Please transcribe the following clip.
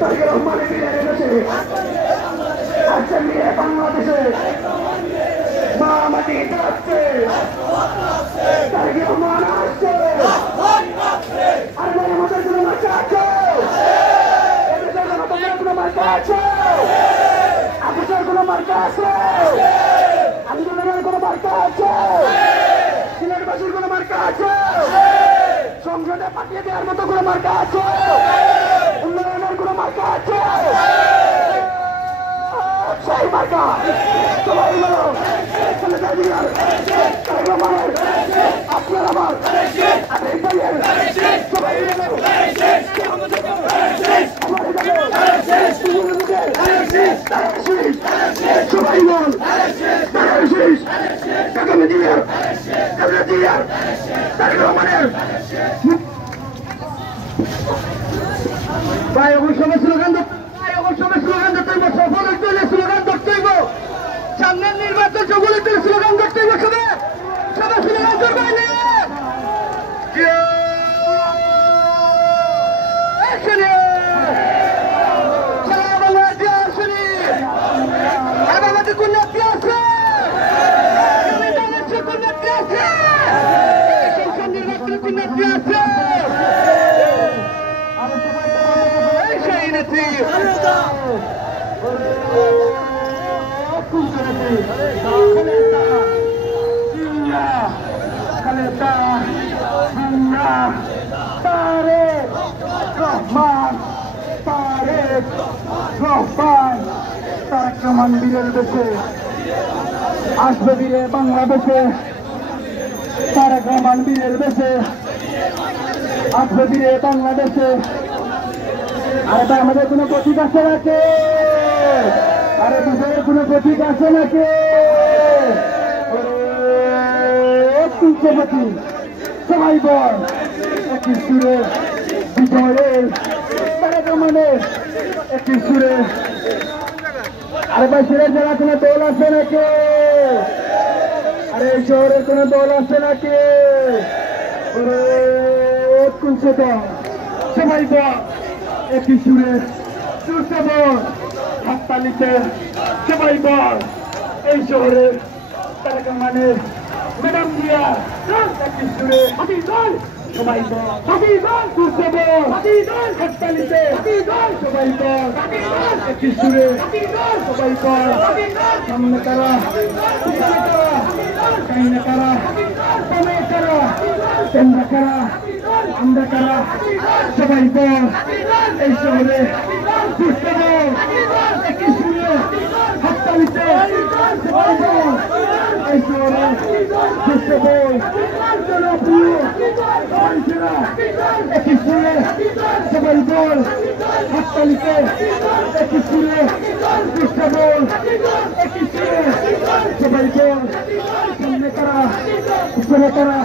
তারেক রহমানের বিদায় দেশে আসছেন নিয়ে বাংলাদেশে মা মাটি যাচ্ছে তারেক রহমান আসছে আর আমাদের কোনো মার্কা আছে এদেশের জনগণের কোনো মার্কা আছে আদেশের কোনো মার্কা আছে আন্দোলনের কোনো মার্কা আছে সিলেটবাসীর কোনো মার্কা আছে সংসদে পাঠিয়ে দেওয়ার মতো কোনো মার্কা আছে উন্নয়নের কোনো মার্কা আছে সেই মার্কা সবাই বলো আপনার আমার সবাই সবাই বল ভাই অবশ্যই স্লোগান ধরতেইব সফল হইতে হলে স্লোগান ধরতেইব সামনের নির্বাচন সফল হইতে হলে স্লোগান ধরতেইব সবাই স্লোগান ধরবে না তারেক রহমান বীরের দেশে আসবে বীরে বাংলাদেশে তারেক রহমান বীরের দেশে আসবে বীরে বাংলাদেশে আরে ভাই আমাদের কোনো প্রতীক আছে নাকি আরে বিজয়ের কোনো প্রতীক আছে নাকি সবাই বল একই সুরে বিজয়ের তারেক রহমানের একই সুরে আরে ভাই সিলেট জেলা কোনো দল আছে নাকি আরে এই শহরের কোনো দল আছে নাকি সবাই বল একই সুরে সুরতে বল হাততালিতে সবাই বল এই শহরের তারেক রহমানের ম্যাডাম দিয়া একই সুরে সবাই বল সুরতে বল হাততালিতে সবাই বল একই সুরে সবাই বল সামনে কারা পিছনে কারা কাইনে কারা সামনে কারা কেন্দ্র কারা আমরা কারা সবাই বল এই শহরে সুরতে বল একই সুরে হাততালিতে সবাই বল এই শহরে সুরতে বল জনপ্রিয় একই সুরে সবাই বল হাততালিতে একই সুরে সুরতে বল একই সুরে সবাই বল সামনে কারা পিছনে কারা